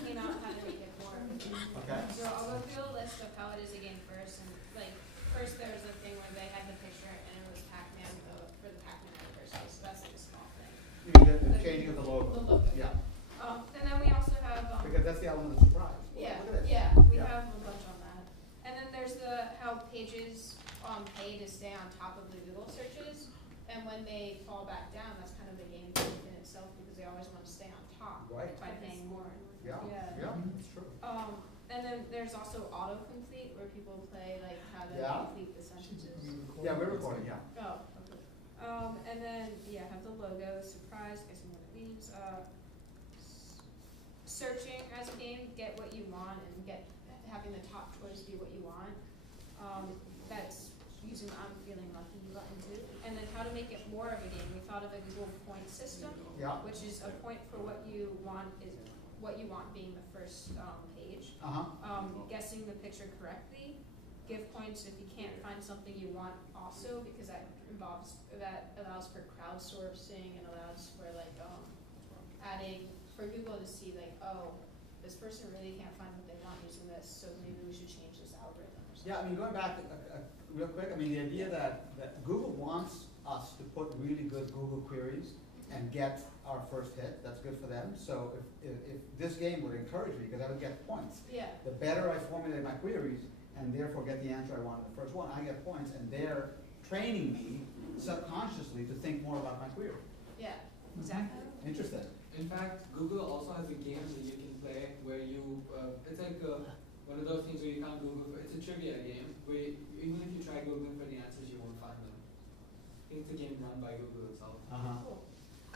came out how to make it more of a game. Okay. So I'll go through a list of how it is a game first, and like first there was a thing where they had the picture and it was Pac-Man for the Pac-Man anniversary. So that's like a small thing. You mean the changing of the logo? The logo. Yeah. And then we also have Because that's the element of surprise. yeah, Look at this. yeah, we have a bunch on that. And then there's how pages pay to stay on top of the Google searches, and when they fall back down, that's kind of a game in itself because they always want to stay on top Right. by paying more. Yeah. Yeah. That's true. And then there's also autocomplete where people play like how to complete the sentences. Yeah, we're recording. Yeah. Oh, okay. And then have the logo, surprise, guessing what it means. Searching as a game, get what you want and having the top choice be what you want. That's using the I'm feeling lucky button too. And then how to make it more of a game. We thought of a Google point system, which is a point for what you want being the first page. Guessing the picture correctly. Give points if you can't find something you want also, because that allows for crowdsourcing and allows for like adding for Google to see like, oh, this person really can't find what they want using this, so maybe we should change this algorithm or something. Yeah, I mean, going back real quick, I mean, the idea that Google wants us to put really good Google queries and get our first hit, that's good for them. So if this game would encourage me, because I would get points, the better I formulate my queries and therefore get the answer I want in the first one, I get points, and they're training me subconsciously to think more about my query. Yeah, exactly. Interesting. In fact, Google also has a game that you can play where you, it's like one of those things where you can't Google for, it's a trivia game where even if you try Googling for the answers, you won't find them. I think it's a game run by Google itself. Cool.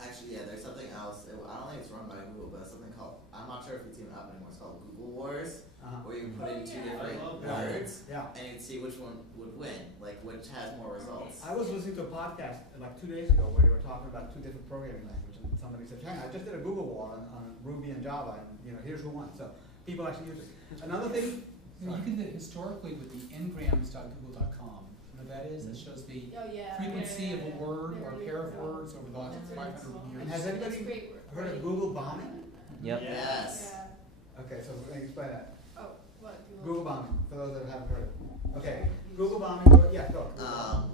Actually, yeah, there's something else. I don't think it's run by Google, but it's something called, I'm not sure if it's even up anymore, it's called Google Wars, where you put in two different words, and you can see which one would win, like which has more results. I was listening to a podcast like 2 days ago where they were talking about 2 different programming languages, and somebody said, "Hey, I just did a Google war on Ruby and Java, and here's who won." So people actually use it. Another thing, you can do it historically with the ngrams.google.com. You know what that is? It shows the frequency of a word or a pair of words over the last 500 years. and has anybody heard of Google bombing? Yep. Yes. Okay, so let me explain that. Oh, what? Google bombing, for those that haven't heard it. Okay, Google bombing, go.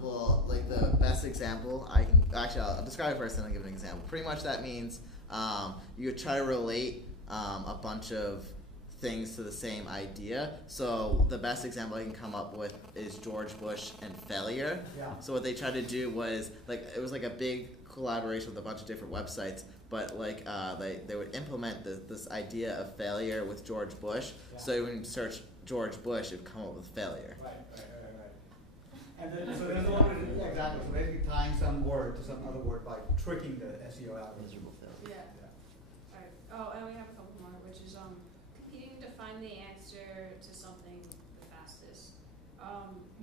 Well, like the best example, I'll describe it first and I'll give an example. Pretty much that means you try to relate a bunch of things to the same idea. So the best example I can come up with is George Bush and failure. Yeah. So what they tried to do was, it was like a big collaboration with a bunch of different websites, but they would implement this idea of failure with George Bush. Yeah. So when you search George Bush, it would come up with failure. Right. And then, so there's a lot of, exactly, so basically tying some word to some other word by tricking the SEO algorithm. Yeah. Alright. Oh, and we have a couple more, which is competing to find the answer to something the fastest.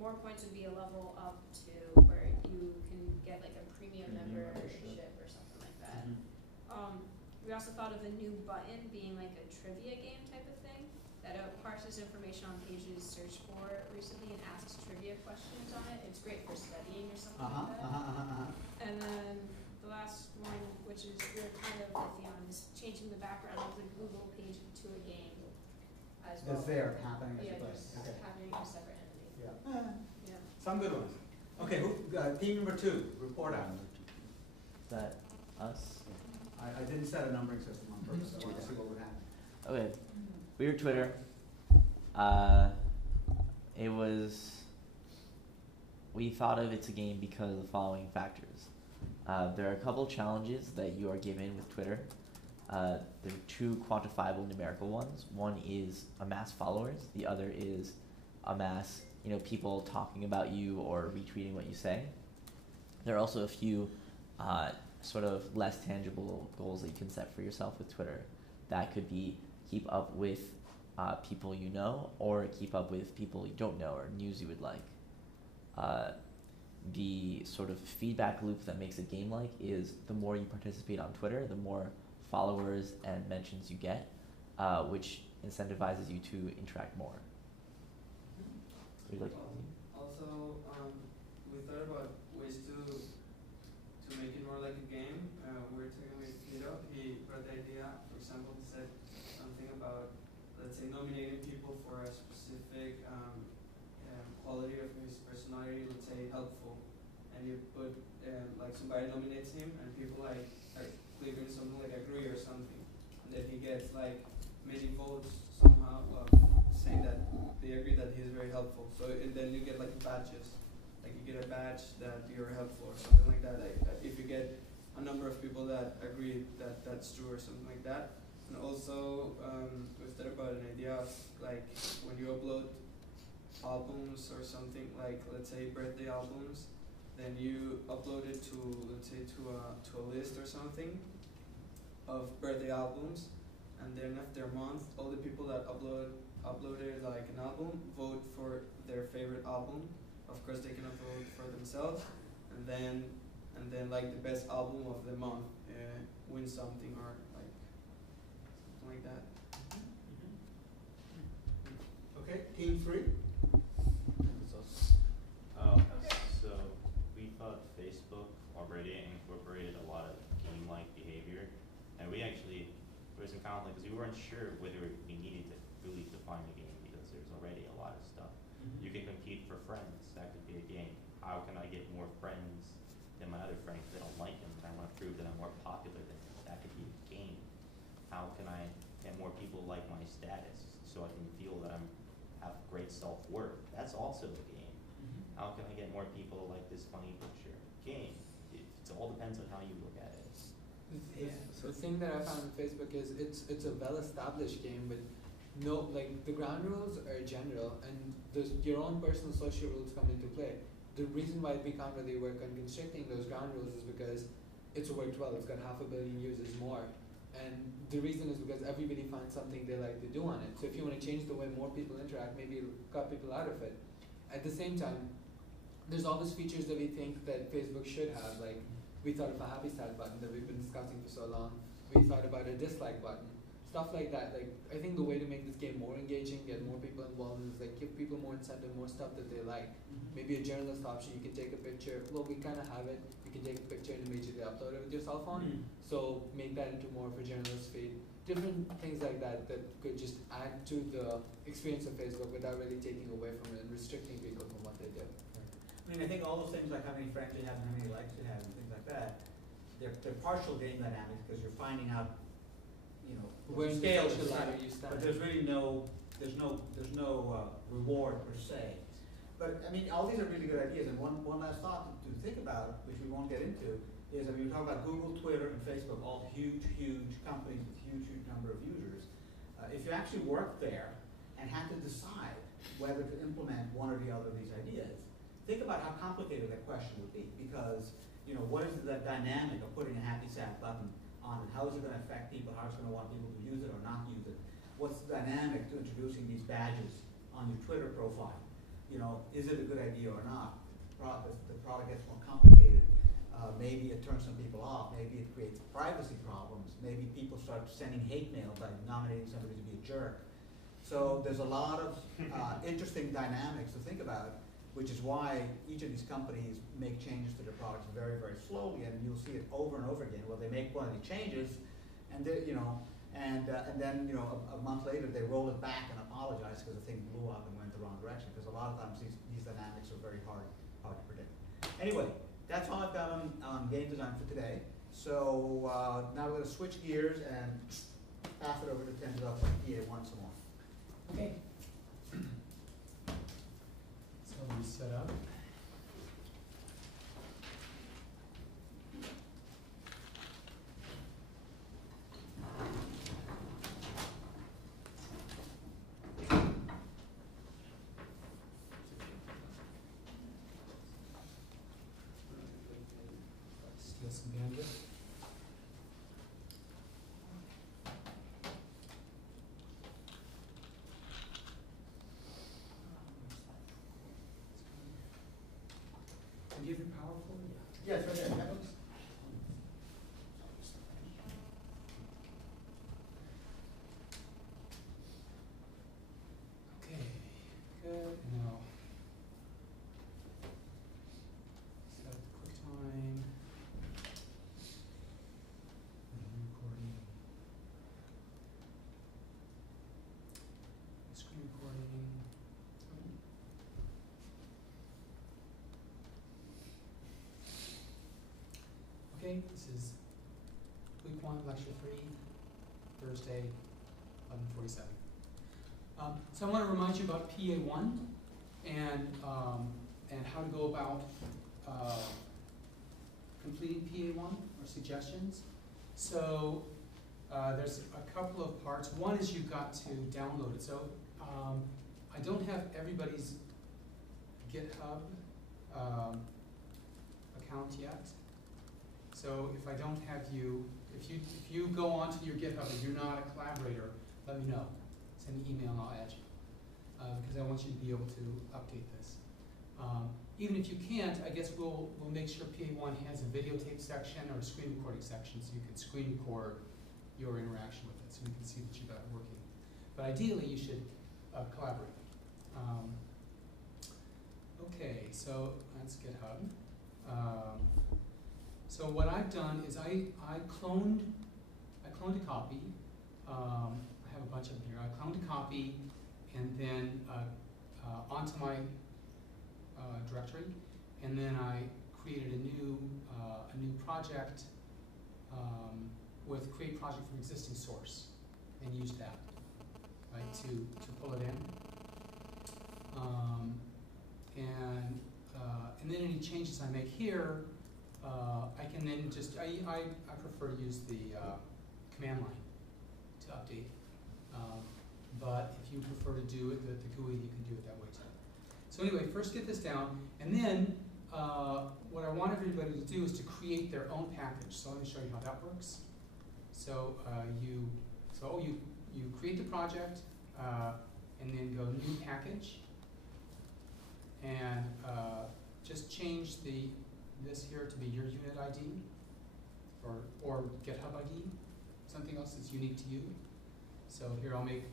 More points would be a level up to where you can get like a premium membership or something like that. We also thought of a new button being like a trivia game type of thing that parses information on pages searched for recently and asks trivia questions on it. It's great for studying or something like that. And then the last one, which is we're kind of iffy on, is changing the background of the Google page to a game as well. That's there, happening as a place. Just Okay. having a separate entity. Yeah. Some good ones. Okay, team number 2, report out. Is that us? I didn't set a numbering system on purpose. I wanted to see what would happen. Okay. We were Twitter. We thought of it's a game because of the following factors. There are a couple challenges that you are given with Twitter. There are 2 quantifiable numerical ones. One is amass followers. The other is amass, people talking about you or retweeting what you say. There are also a few sort of less tangible goals that you can set for yourself with Twitter. That could be keep up with people you know, or keep up with people you don't know, or news you would like. The sort of feedback loop that makes a game like is the more you participate on Twitter, the more followers and mentions you get, which incentivizes you to interact more. Also, we thought about ways to make it more like a game. We were talking with Tito. He brought the idea, for example, he said something about, let's say, nominating people for a specific quality of his personality, let's say helpful, and you put like somebody nominates him and people like click on something like agree or something, and then he gets like many votes somehow saying that they agree that he's very helpful. So and then you get like badges, like you get a badge that you're helpful or something like that. Like if you get a number of people that agree that that's true or something like that. And also we thought about an idea of like when you upload albums or something, like let's say birthday albums, then you upload it to, let's say, to a list or something of birthday albums, and then after a month all the people that uploaded like an album vote for their favorite album. Of course they cannot vote for themselves, and then like the best album of the month wins something or like something like that. Okay, team 3. So we thought Facebook already incorporated a lot of game-like behavior, and we actually, there was some conflict because we weren't sure whether we needed to really define the game because there's already a lot of stuff. You can compete for friends, that could be a game. How can I get more friends than my other friends that don't like them, and I want to prove that I'm more popular than them? That could be a game. How can I get more people like my status so I can feel that have great self-worth? That's also a game. How can I get more people like this funny picture? Game. It all depends on how you look at it. Yeah. So the thing that I found with Facebook is it's a well-established game, but no, like the ground rules are general, and there's your own personal social rules come into play. The reason why we can't really work on constricting those ground rules is because it's worked well. It's got 500 million users more, and the reason is because everybody finds something they like to do on it. So if you want to change the way more people interact, maybe it'll cut people out of it. At the same time, there's all these features that we think that Facebook should have, like we thought of a happy sad button that we've been discussing for so long. We thought about a dislike button, stuff like that. Like I think the way to make this game more engaging, get more people involved, is like give people more incentive, more stuff that they like. Maybe a journalist option, you can take a picture. Well, we kind of have it. You can take a picture and immediately upload it with your cell phone. So make that into more of a journalist feed. Different things like that that could just add to the experience of Facebook without really taking away from it and restricting people from what they do. I mean, I think all those things like how many friends you have and how many likes you have and things like that, they're partial game dynamics because you're finding out, you know, where in the scale is social ladder set, you stand. but there's really no reward per se. But I mean, all these are really good ideas. And one last thought to think about, which we won't get into, is that we talk about Google, Twitter, and Facebook, all huge companies with huge number of users. If you actually worked there and had to decide whether to implement one or the other of these ideas, think about how complicated that question would be, because you know, what is the dynamic of putting a happy sad button on it? How is it going to affect people? How is it going to want people to use it or not use it? What's the dynamic to introducing these badges on your Twitter profile? You know, is it a good idea or not? The product gets more complicated. Maybe it turns some people off. Maybe it creates privacy problems. Maybe people start sending hate mail by nominating somebody to be a jerk. So there's a lot of interesting dynamics to think about, which is why each of these companies make changes to their products very, very slowly, and you'll see it over and over again. Well, they make one of the changes, and they, you know, and then you know a month later they roll it back and apologize because the thing blew up and went the wrong direction. Because a lot of times these dynamics are very hard to predict. Anyway, that's all I've got on game design for today. So now we're going to switch gears and pass it over to Tim to talk about PA1 some more. Okay. So we set up. Steal some bandwidth. Do you have your power for it? Yeah, it's right there. That looks. Okay, good. Now, set the QuickTime. And recording. Okay, this is week 1, lecture 3, Thursday, 11:47. So I want to remind you about PA1 and how to go about completing PA1 or suggestions. So there's a couple of parts. One is you've got to download it. So I don't have everybody's GitHub account yet. So if I don't have you, if you go onto your GitHub and you're not a collaborator, let me know. Send me an email and I'll add you. Because I want you to be able to update this. Even if you can't, I guess we'll make sure PA1 has a videotape section or a screen recording section so you can screen record your interaction with it so we can see that you got it working. But ideally you should collaborate. Okay, so that's GitHub. So what I've done is I cloned a copy. I have a bunch of them here. I cloned a copy and then onto my directory, and then I created a new project with create project from existing source and used that right to pull it in. And then any changes I make here, I can then just I prefer to use the command line to update. But if you prefer to do it the GUI, you can do it that way too. So anyway, first get this down, and then what I want everybody to do is to create their own package. So let me show you how that works. So you create the project, and then go new package, and just change this here to be your unit ID, or GitHub ID, something else that's unique to you. So here I'll make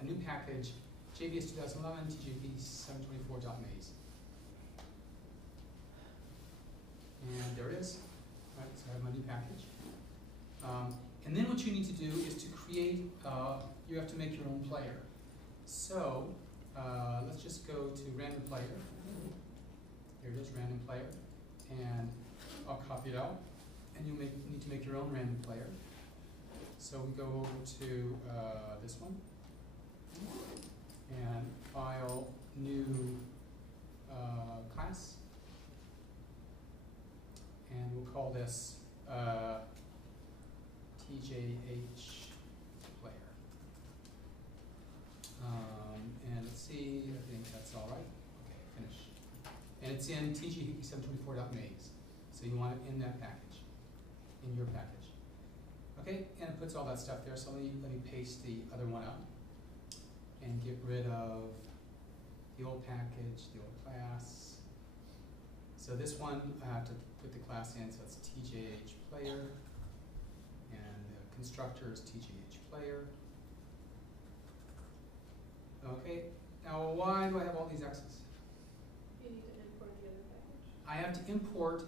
a new package, JBS 2011 TJP 724.maze. And there it is. Right, so I have my new package. And then what you need to do is to create, you have to make your own player. So let's just go to random player. Here it is, random player. And I'll copy it out. And you need to make your own random player. So we go over to this one. And file, new class. And we'll call this TJH player. And let's see, I think that's all right. Okay, finish. And it's in TJP724.maze. So you want it in that package, in your package. Okay, and it puts all that stuff there. So let me paste the other one up and get rid of the old package, the old class. So this one, I have to put the class in, so it's TJH player, and the constructor is TJH player. Okay, now why do I have all these X's? You need to import the other package. I have to import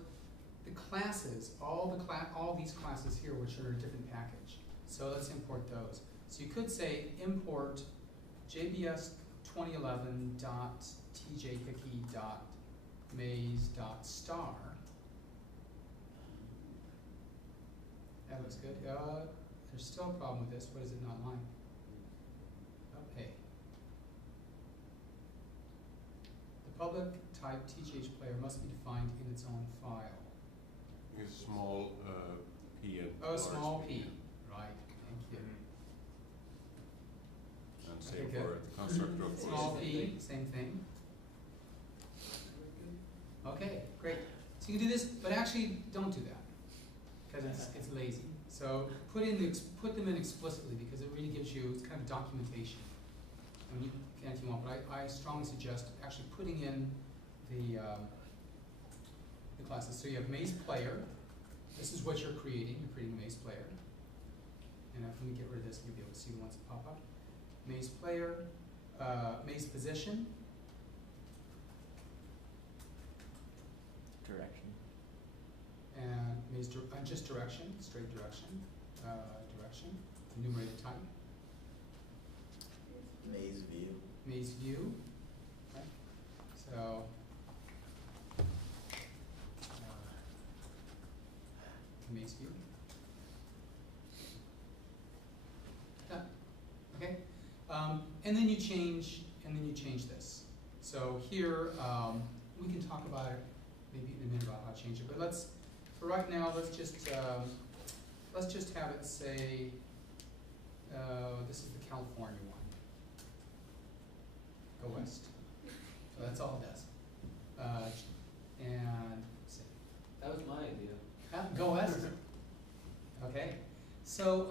the classes, all these classes here, which are a different package. So let's import those. So you could say import JBS 2011.tjhickey.maze.star. That looks good. There's still a problem with this. What is it not line? Okay. The public type TJH player must be defined in its own file. A small p and Oh, small p. Right. Thank you. And Okay, same good. for the constructor, of course. Small p, same thing. Okay, great. So you can do this, but actually don't do that because it's lazy. So put them in explicitly because it really gives you, it's kind of documentation. I mean, you can if you want, but I strongly suggest actually putting in the classes. So you have maze player. This is what you're creating. You're creating a maze player. And if we get rid of this, you'll be able to see the ones that pop up. Maze player, maze position. Direction. And maze just direction, straight direction, direction, enumerated type. Maze view. Maze view. Okay. So the maze view. Yeah. Okay. And then you change this. So here, we can talk about it maybe in a minute about how to change it. But for right now, let's just have it say, this is the California one. Go west. So that's all it does. And let's see. That was my idea. Go west. Okay. So,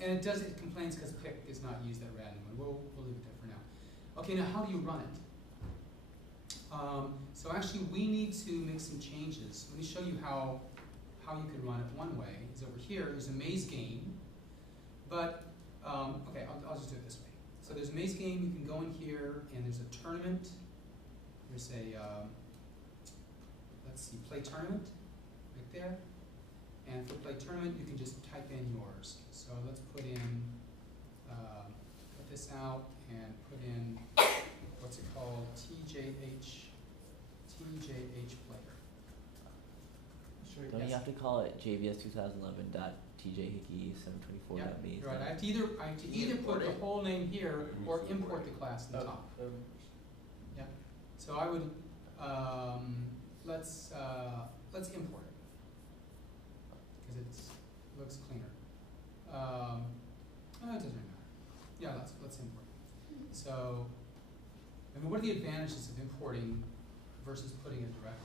and it complains because pick is not used at random. We'll leave it there for now. Okay, now how do you run it? So actually we need to make some changes. Let me show you how you can run it. One way is over here. There's a maze game, but okay, I'll just do it this way. So there's a maze game. You can go in here, and there's a tournament. There's a let's see, play tournament right there. And for play tournament, you can just type in yours. So let's put in, cut this out and put in, what's it called, TJH player. Sure, Don't yes. you have to call it JBS 2011.tjhickey724.maze? Yeah, you're right. I have to either put the whole name here or import the class in the top. Yeah. So I would let's import it because it looks cleaner. It doesn't really matter. Yeah, let's import it. So, I mean, what are the advantages of importing versus putting it directly?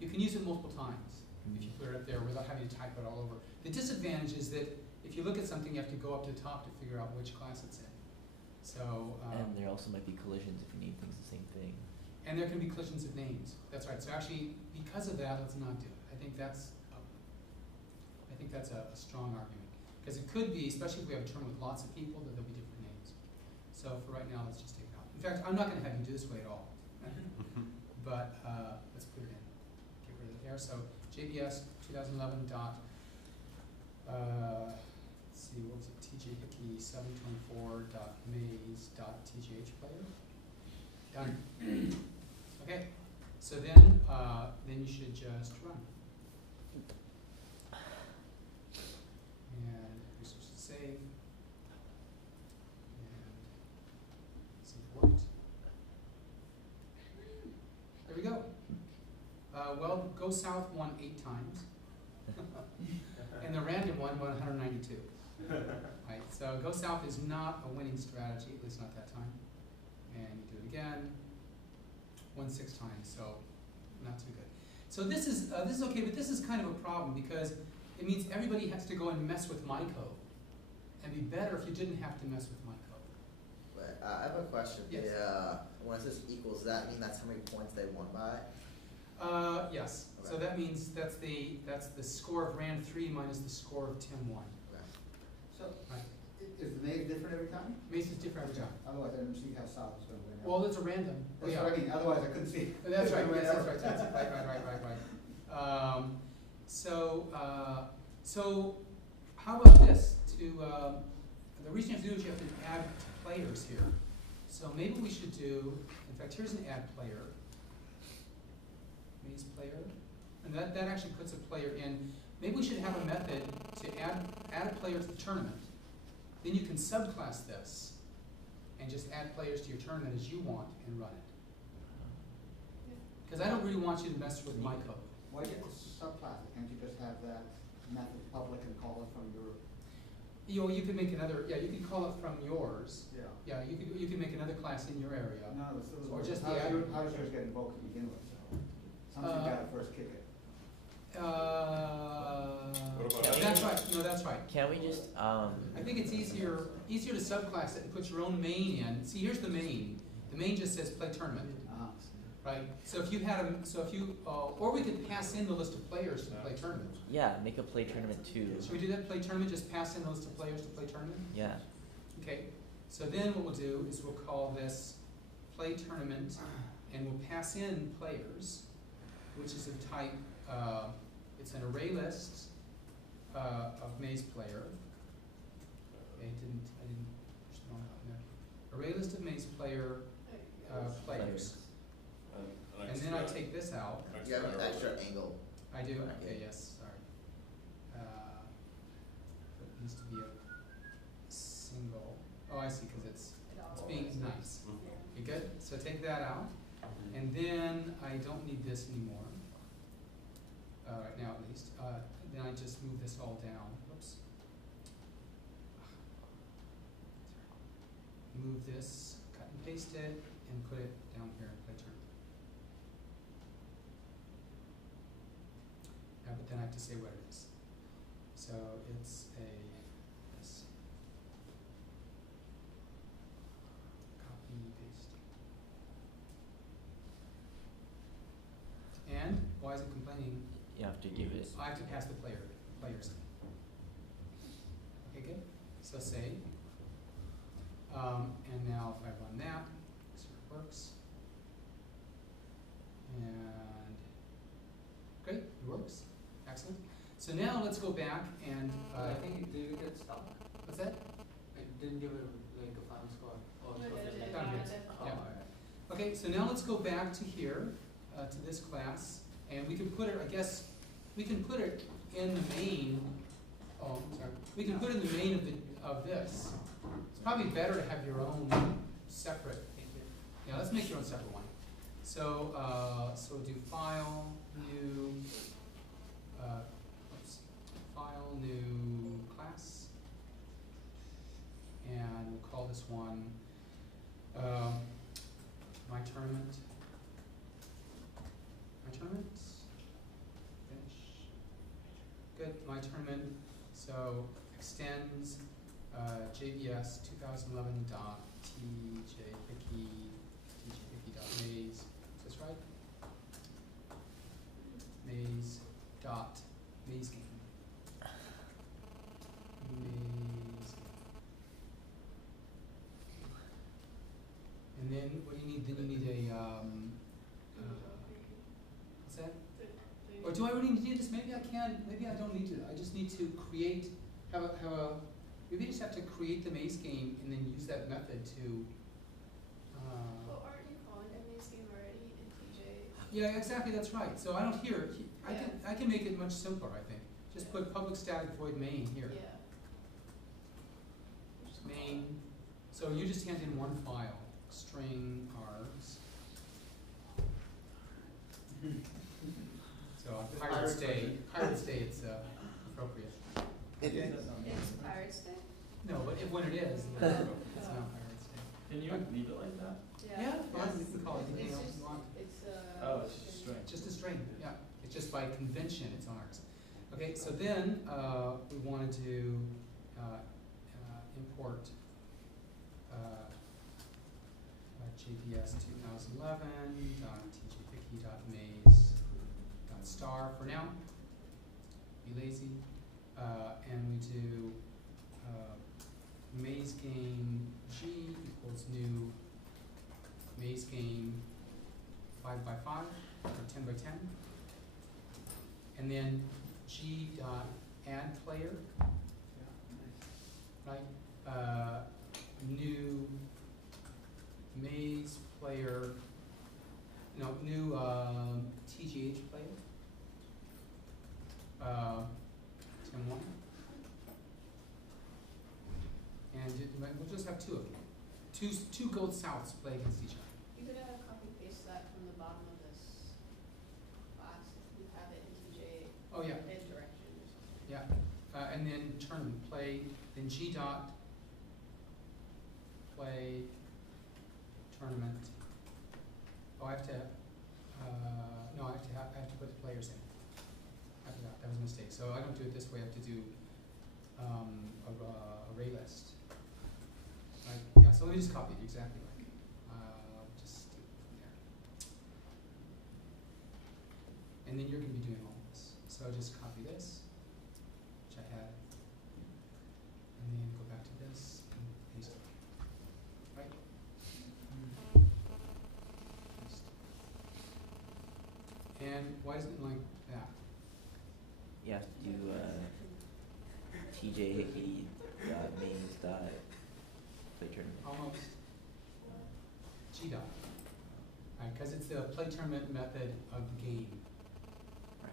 You can use it multiple times if you put it up there without having to type it all over. The disadvantage is that if you look at something, you have to go up to the top to figure out which class it's in. So, and there also might be collisions if you need things the same thing. and there can be collisions of names. That's right. So actually, because of that, let's not do it. I think that's a strong argument. Because it could be, especially if we have a term with lots of people, that there'll be different names. So for right now, let's just take it out. In fact, I'm not going to have you do this way at all. But let's put it in. Get rid of it there. So JBS 2011 dot, let's see, what was it? TJHickey 724.maze.tgh player. Done. Okay. So then you should just run. And resources save. And see if it worked. There we go. Well, go south won 8 times. And the random one won 192. Right, so go south is not a winning strategy, at least not that time. And you do it again. Won 6 times, so not too good. So this is okay, but this is kind of a problem because it means everybody has to go and mess with my code. It'd be better if you didn't have to mess with my code. But, I have a question. Yes. When it says equals, does that mean that's how many points they won by? Yes. Okay. So that means that's the score of Rand 3 minus the score of Tim 1. Okay. So, Right. is the maze different every time? Mace is different every time. Otherwise, I didn't see how south is going to win. Well, it's a random. That's what I mean, otherwise I couldn't see. That's right. Yes, that's right. That's right. So how about this? The reason you have to do is you have to add players here. So maybe we should do. In fact, here's an add player. Maze player, and that actually puts a player in. Maybe we should have a method to add a player to the tournament. Then you can subclass this and just add players to your tournament as you want and run it. Because I don't really want you to mess with my code. Why get the subclass? Can't you just have that method public and call it from your? You could make another. Yeah, you could call it from yours. Yeah. Yeah, you could make another class in your area. No, it was Or just how the does ad- how does yours get invoked to begin with? Something you gotta first kick it. That's right. No, that's right. Can we just I think it's easier to subclass it and put your own main in. See, here's the main. The main just says play tournament, right? So if you had or we could pass in the list of players to play tournament. yeah, make a play tournament too. Should we do that? Play tournament. Just pass in the list of players to play tournament. Yeah. Okay. So then what we'll do is we'll call this play tournament, and we'll pass in players, which is of type. It's an array list of maze player. Okay, I didn't push the wrong button there. Array list of maze player players. And then I take this out. You have an extra angle. I do, okay, yes, sorry. It needs to be a single, oh, I see, because it's being nice. You good? So take that out, and then I don't need this anymore. Right now at least. Then I just move this all down. Whoops. Move this, cut and paste it, and put it down here in PlayTerm. But then I have to say what it is. So it's this. Copy, paste. And why is it complaining? You have to give it. I have to pass the players in. Okay, good. So save. And now if I run that, see if it works. And great, it works. Excellent. So now let's go back and I think, did it get stuck? what's that? It didn't give it like a final score. Oh, No, it's it okay. didn't. Down here. Oh, Yeah. alright. Okay, so now let's go back to here, to this class, and we can put it, I guess, we can put it in the main, oh, sorry, we can put it in the main of this. It's probably better to have your own separate, yeah, let's make your own separate one. So, so do file, new, file, new class, and we'll call this one, my tournament. My tournament. Finish. Good. My tournament. So extends JBS 2011 dot tjhickey.maze. Is this right? Maze dot maze game. Maze game. And then what do you need? Then you need a what's that? Or do I really need this? Maybe I can. Maybe I don't need to. I just need to create. Maybe I just have to create the maze game and then use that method to. Well, aren't you calling a maze game already in TJ? Yeah, exactly. That's right. So I don't hear. I can make it much simpler. I think. Just put public static void main here. Yeah. Main. So you just hand in one file. String args. So on Pirates Day, it's appropriate. Okay. It's Pirates Day? No, but when it is, it's not Pirates Day. Can you leave it like that? Yeah, fine, you can call it anything else you want. It's Oh, it's just a string. Just a string, yeah. It's just by convention, it's args. Okay, so then we wanted to import JBS 2011.tjhickey.maze.star for now. Be lazy. And we do maze game G equals new maze game 5 by 5 or 10 by 10. And then G dot add player, right? New maze player, no, new TGH player. 10-1. And we'll just have two of them. Two gold souths play against each other. You could copy paste that from the bottom of this class if you have it in TJ. Oh, yeah. Head direction or something. Yeah. And then tournament play, then G dot play tournament. Oh, I have to, no, I have to put the players in. I forgot, that was a mistake. So I don't do it this way, I have to do array list. Right? Yeah, so let me just copy it exactly like. Just do it from there. And then you're going to be doing all this. So I'll just copy this, which I had, and then go back to this and paste it. Right? Paste. And why isn't it like that? You have to do tjhickey maze play tournament. Almost. G dot. Right, because it's the play tournament method of the game. Right.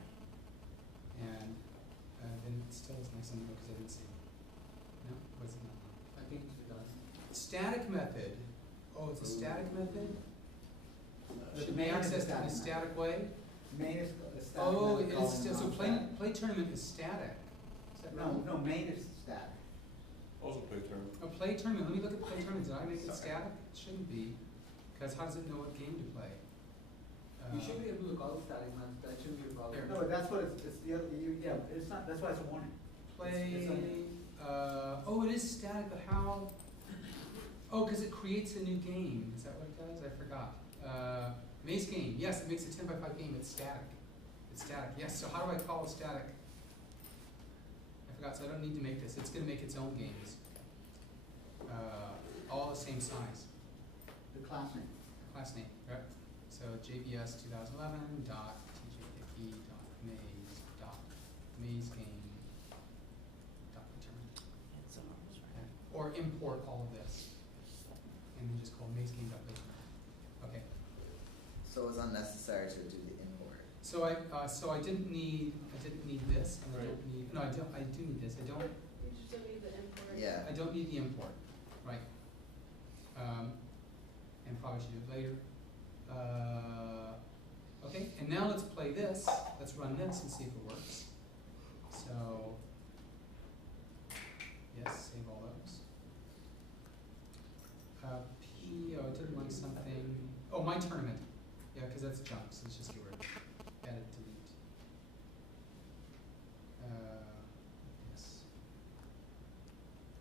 still is nice on the because I didn't see. No, was it not? I think it's done. Static method. Oh, it's a static method? The Should be main is accessed in a static static way? Main is static. Oh, method it calling is, so non-static. play tournament is static. Is that No, right? no, main is static. Also play term. A play tournament, let me look at play tournament, did I make it static? It shouldn't be, because how does it know what game to play? You should be able to call static method, that shouldn't be a problem. There. No, that's what it's the other, yeah, it's not, that's why it's a warning. Play, It's oh, it is static, but how? Oh, because it creates a new game, is that what it does? I forgot. Maze game, yes, it makes a 10x5 game, it's static. It's static, yes, so how do I call it static? I forgot, so I don't need to make this, it's gonna make its own games. All the same size. The class name. Class name, right? So JBS 2011 dot TJKP dot maze game dot return. Okay. Or import all of this, and then just call maze game dot return. Okay. So it was unnecessary to do the import. So I didn't need this, and I don't need I do need this. I don't You just don't need the import. Yeah. I don't need the import, right? And probably should do it later. Okay, and now let's play this. Let's run this and see if it works. So, yes, save all those. I did run something. Oh, my tournament. Yeah, because that's junk, so let's just get rid of it. Edit, delete. Yes.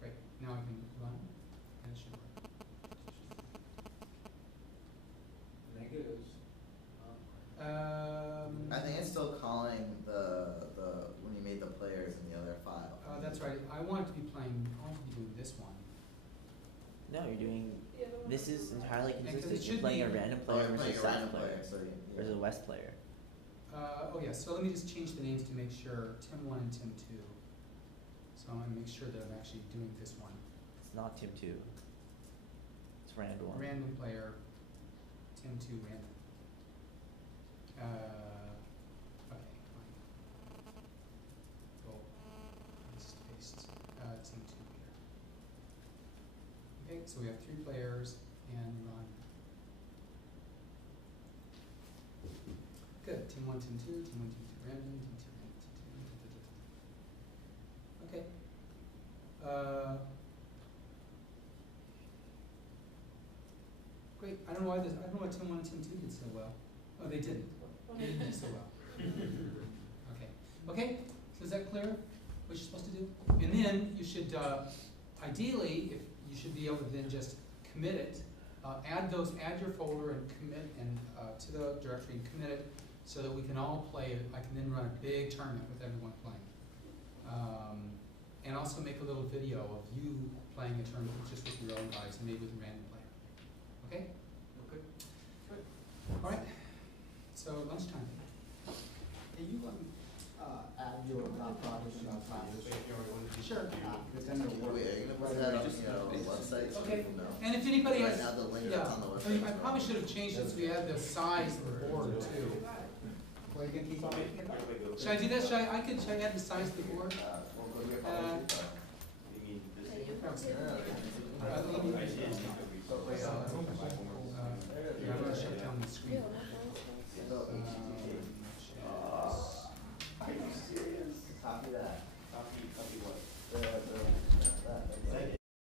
Great, now I can run, and it should work. Negatives. I think it's still calling the when you made the players in the other file. That's right. I want it to be doing this one. No, you're doing. The other one This is entirely Because it consistent. should You're playing a be- random Oh, player you're playing versus a a random South player, player so yeah. versus a West player. Oh yeah, so let me just change the names to make sure, Tim 1 and Tim 2. So I'm gonna make sure that I'm actually doing this one. It's not Tim 2. It's random. Random player, Tim 2 random. Okay, fine. Go, just paste, Tim 2 here. Okay, so we have 3 players and run. Good, Team 1, Team 2, Team 1, Team 2, random, Team 2, random, Team 2, okay. Great, I don't know why Team 1 and Team 2 did so well. Oh, they didn't. They didn't do so well. Okay, okay, so is that clear, what you're supposed to do? And then you should, ideally, if you should be able to then just commit it, add your folder and commit to the directory and commit it so that we can all play it. I can then run a big tournament with everyone playing. And also make a little video of you playing a tournament just with your own guys and maybe with a random player. Okay? Okay. Good. All right. So lunchtime. Can you add your project in our files? Sure. Because then it'll work. Wait, are you gonna put that on the website so Okay. people know? And if anybody Right has, now, the link yeah, that's on the I website. mean, I probably should have changed it so we had the size of the board too. Well, you can keep on making it. Should I do that? Should I add the size of the board? We'll go to your Uh, public. You mean this? Yeah, you Perhaps. can- Let me- I did. Yeah, I'm gonna shut down the screen. So, are you serious? Copy that. Copy what? The